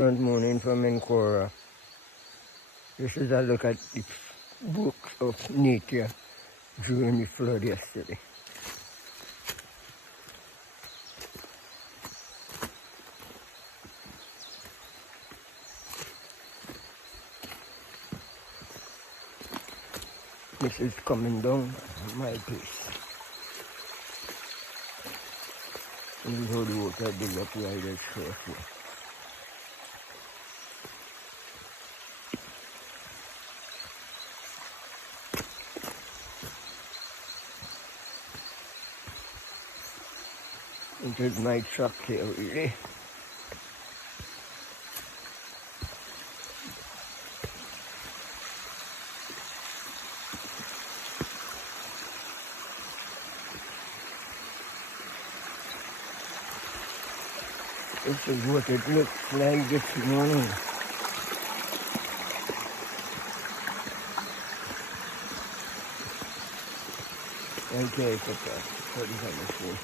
Good morning from Caura. This is a look at the books of nature during the flood yesterday. This is coming down my place. This is how the water builds up right at shore. It is my truck here, really. This is what it looks like this morning. Okay, what is that machine?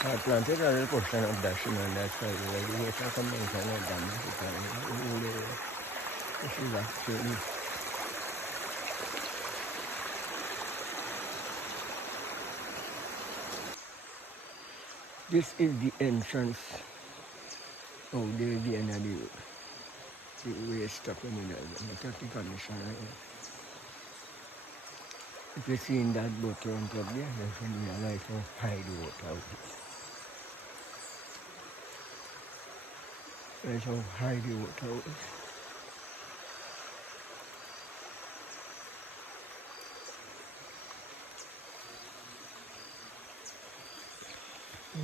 I planted a little portion of that on that side. The water comes down from the dam. This is actually this is the entrance. Oh, there's the end of the road. The way stuck in the look at the condition right now. If you see in that boat on top there, you can realize how high the water is. That's how high the water is.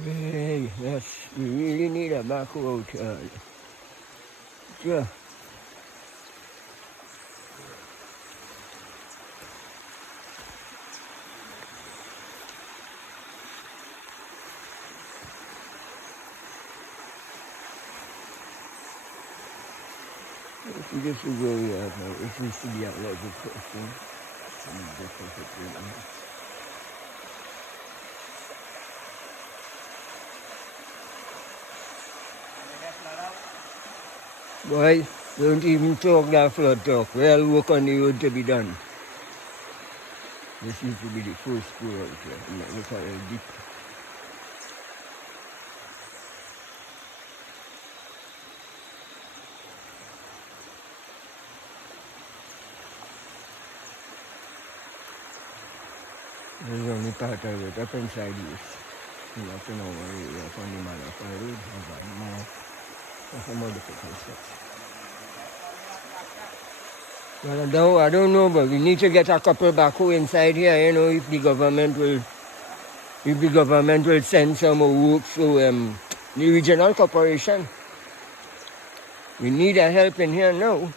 Hey, yes, we really need a backhoe out here. Yeah. This is where we are now. It seems to be a level crossing. Boy, don't even talk that flood talk. We all work on the road to be done. This seems to be the first school out here. Look at how deep. This is only part of it, up inside this. You have to know where you are on the Malacca Road, and now that's some other stuff. Well, I don't know, but we need to get a couple backhoe inside here, you know, if the government will send some work to the regional corporation. We need a help in here now.